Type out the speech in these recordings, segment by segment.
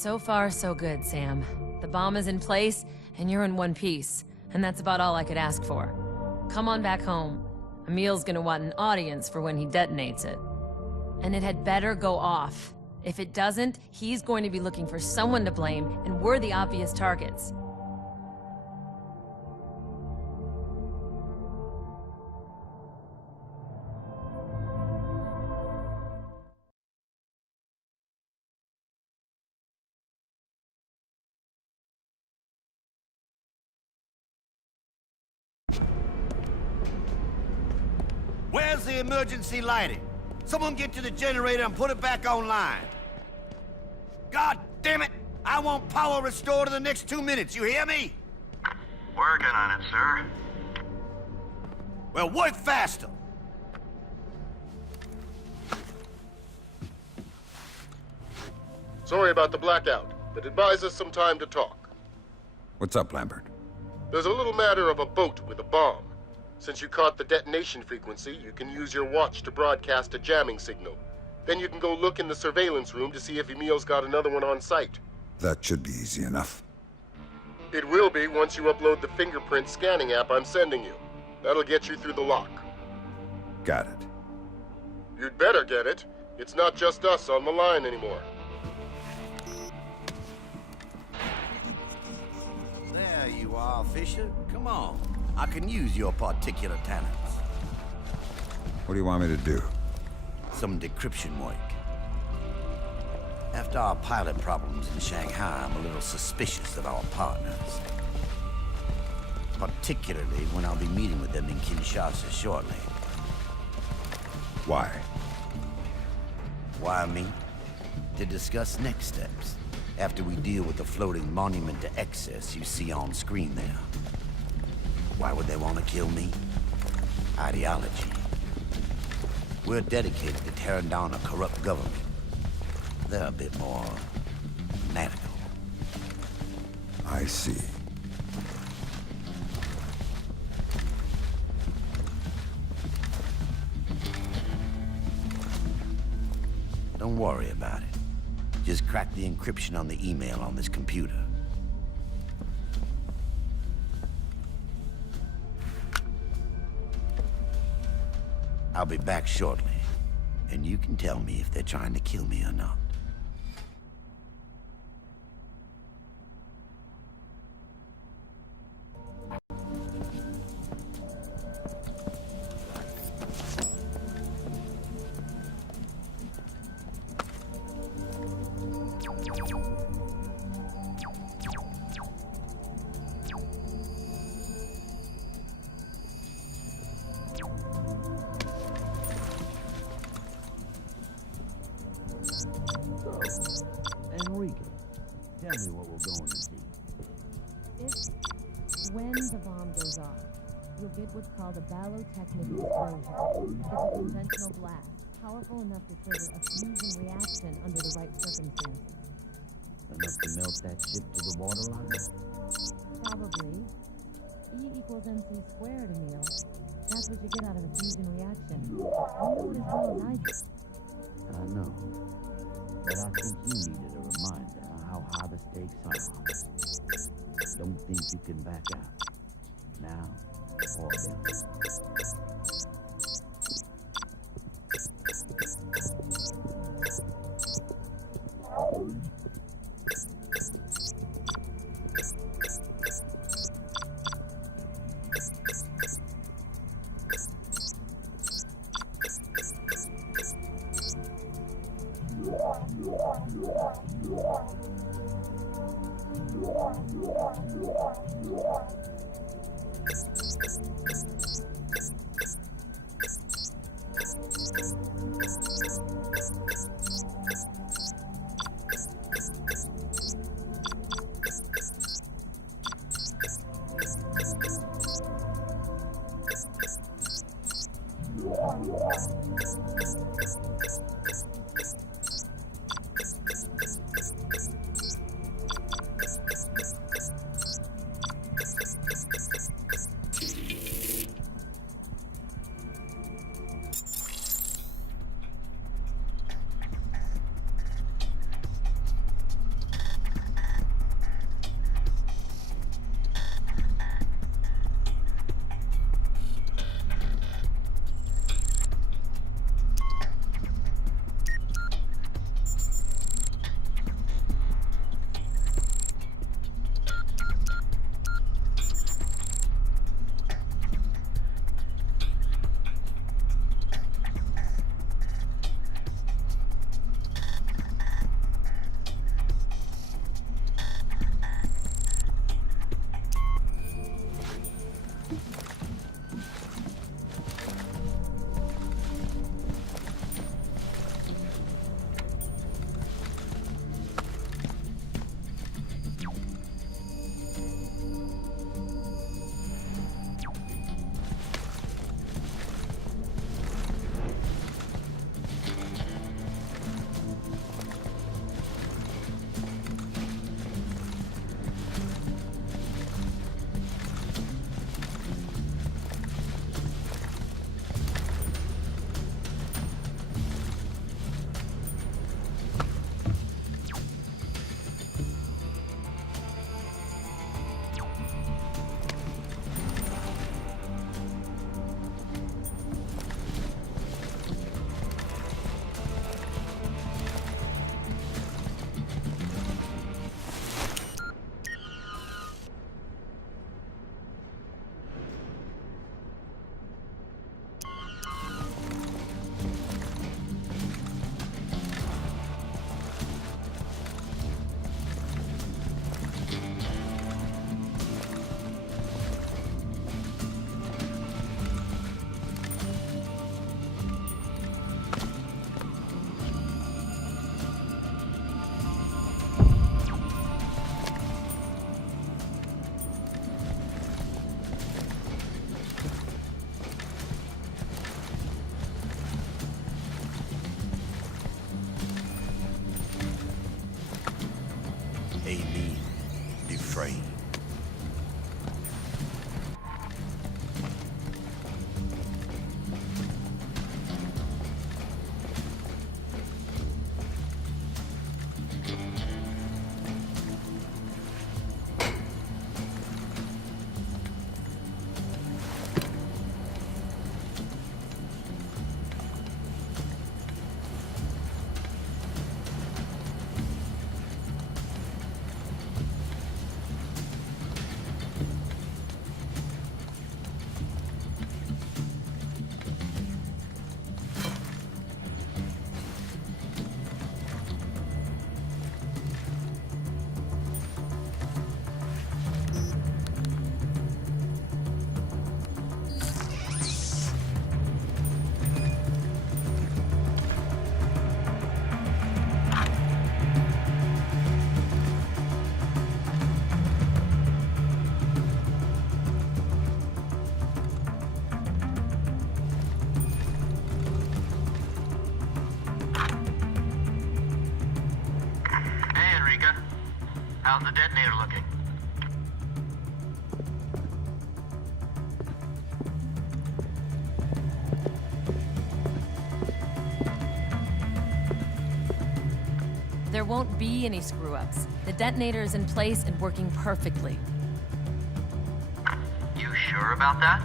So far, so good, Sam. The bomb is in place, and you're in one piece. And that's about all I could ask for. Come on back home. Emil's gonna want an audience for when he detonates it. And it had better go off. If it doesn't, he's going to be looking for someone to blame, and we're the obvious targets. Where's the emergency lighting? Someone get to the generator and put it back online. God damn it! I want power restored in the next 2 minutes, you hear me? Working on it, sir. Well, work faster! Sorry about the blackout, but advise us some time to talk. What's up, Lambert? There's a little matter of a boat with a bomb. Since you caught the detonation frequency, you can use your watch to broadcast a jamming signal. Then you can go look in the surveillance room to see if Emil's got another one on site. That should be easy enough. It will be once you upload the fingerprint scanning app I'm sending you. That'll get you through the lock. Got it. You'd better get it. It's not just us on the line anymore. There you are, Fisher. Come on. I can use your particular talents. What do you want me to do? Some decryption work. After our pilot problems in Shanghai, I'm a little suspicious of our partners. Particularly when I'll be meeting with them in Kinshasa shortly. Why? Why me? To discuss next steps, after we deal with the floating monument to excess you see on screen there. Why would they want to kill me? Ideology. We're dedicated to tearing down a corrupt government. They're a bit more fanatical. I see. Don't worry about it. Just crack the encryption on the email on this computer. I'll be back shortly, and you can tell me if they're trying to kill me or not. Enrique, tell me what we're going to see. When the bomb goes off, you'll get what's called a ballotechnic explosion. It's a conventional blast, powerful enough to trigger a fusion reaction under the right circumstances. Enough to melt that ship to the borderline? Probably. E equals MC squared, Emil. That's what you get out of a fusion reaction. You know it as well as I do. I know. But I think you needed a reminder of how high the stakes are. Don't think you can back out. Now or ever. afraid. How's the detonator looking? There won't be any screw-ups. The detonator is in place and working perfectly. You sure about that?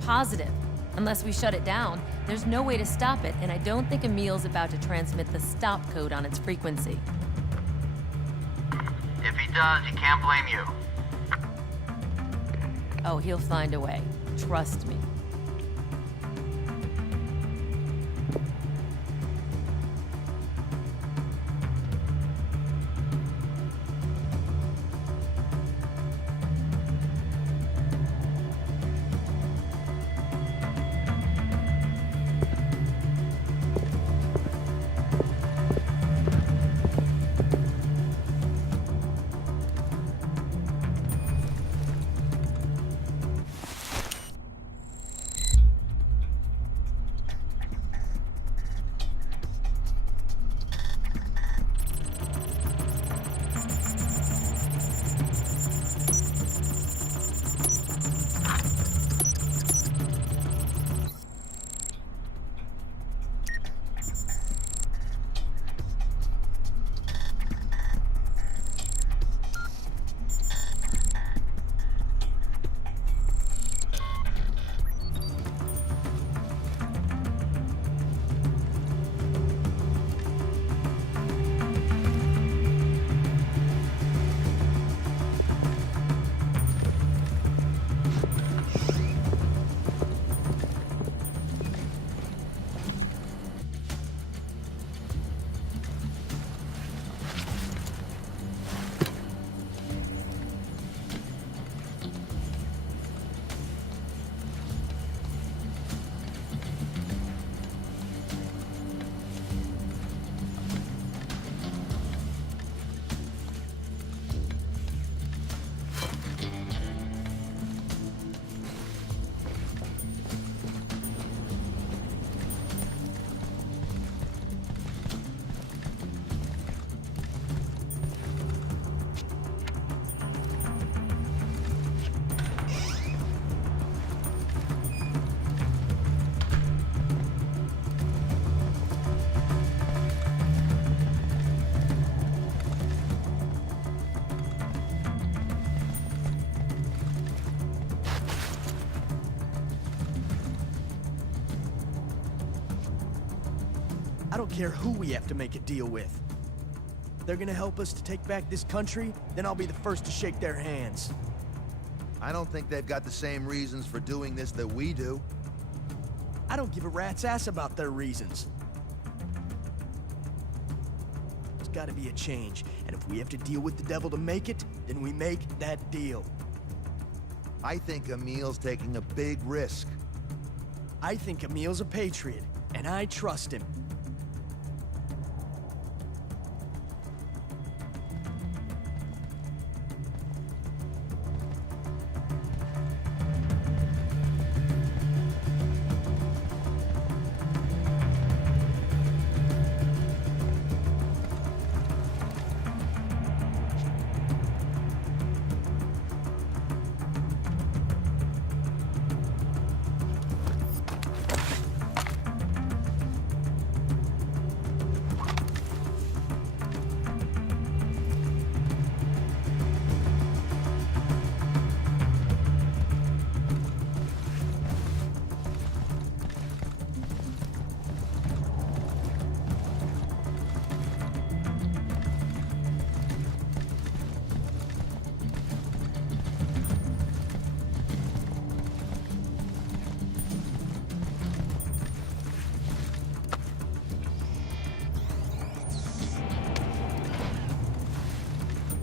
Positive. Unless we shut it down, there's no way to stop it, and I don't think Emil's about to transmit the stop code on its frequency. If he does, he can't blame you. Oh, he'll find a way. Trust me. I don't care who we have to make a deal with. If they're gonna help us to take back this country, then I'll be the first to shake their hands. I don't think they've got the same reasons for doing this that we do. I don't give a rat's ass about their reasons. There's gotta be a change, and if we have to deal with the devil to make it, then we make that deal. I think Emil's taking a big risk. I think Emil's a patriot, and I trust him.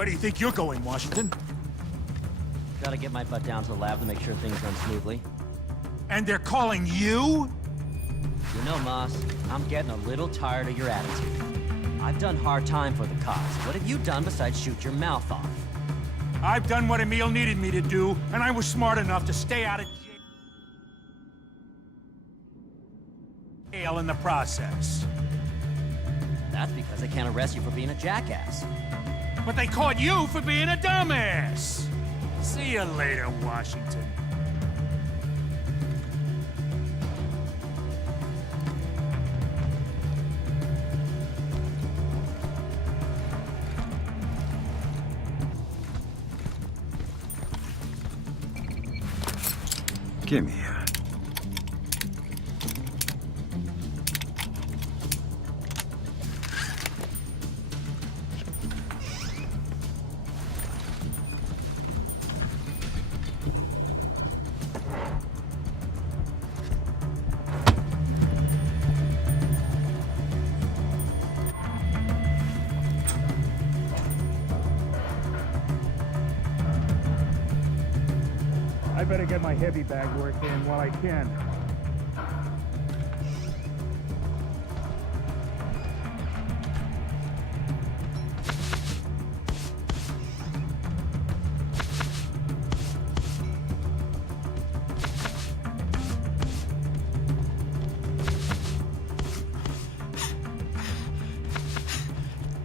Where do you think you're going, Washington? Gotta get my butt down to the lab to make sure things run smoothly. And they're calling you? You know, Moss, I'm getting a little tired of your attitude. I've done hard time for the cops. What have you done besides shoot your mouth off? I've done what Emil needed me to do, and I was smart enough to stay out of jail in the process. That's because they can't arrest you for being a jackass. But they caught you for being a dumbass! See you later, Washington. Give me here. I better get my heavy bag work in while I can.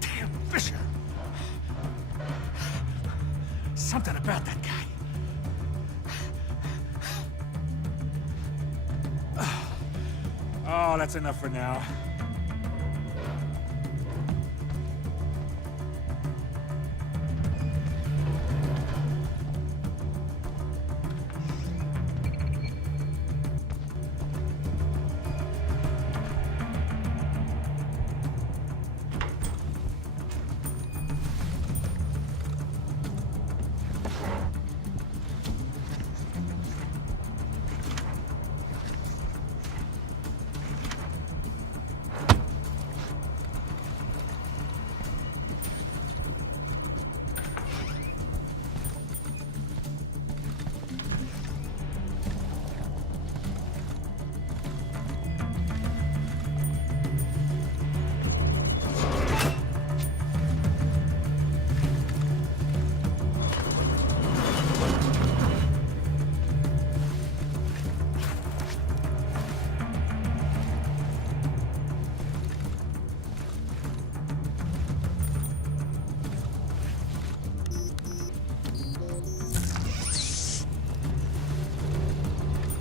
Damn, Fisher! Something about that guy. Oh, that's enough for now.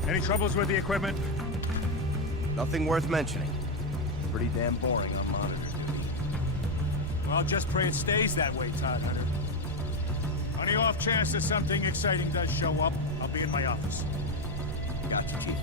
Any troubles with the equipment? Nothing worth mentioning. Pretty damn boring on monitor. Well, just pray it stays that way, Todd Hunter. On the off chance that something exciting does show up, I'll be in my office. Gotcha, Chief.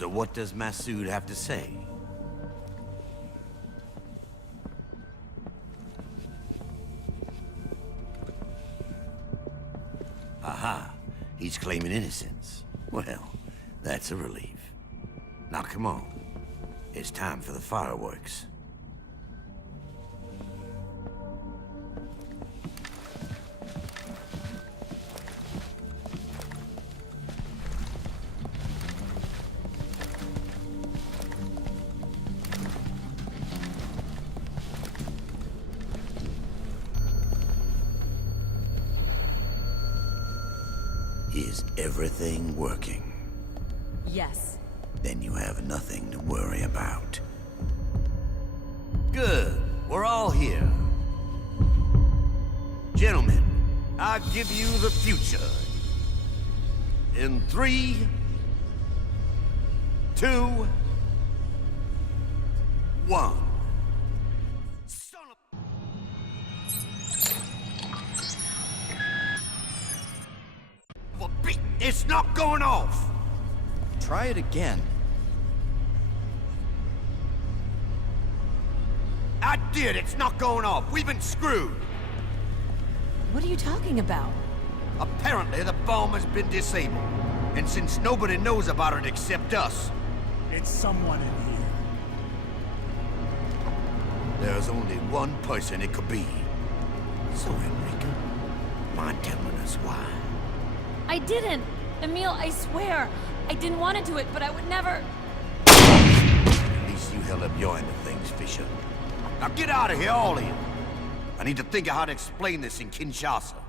So what does Masood have to say? Aha, he's claiming innocence. Well, that's a relief. Now come on, it's time for the fireworks. Is everything working? Yes. Then you have nothing to worry about. Good. We're all here. Gentlemen, I give you the future. In 3, 2, 1. Son of a beat! It's not going off! Try it again. I did. It's not going off. We've been screwed. What are you talking about? Apparently, the bomb has been disabled. And since nobody knows about it except us, It's someone in here. there's only one person it could be. So, Enrica, mind telling us why? I didn't! Emil, I swear! I didn't want to do it, but I would never... At least you held up your end of things, Fisher. Now get out of here, all of you. I need to think of how to explain this in Kinshasa.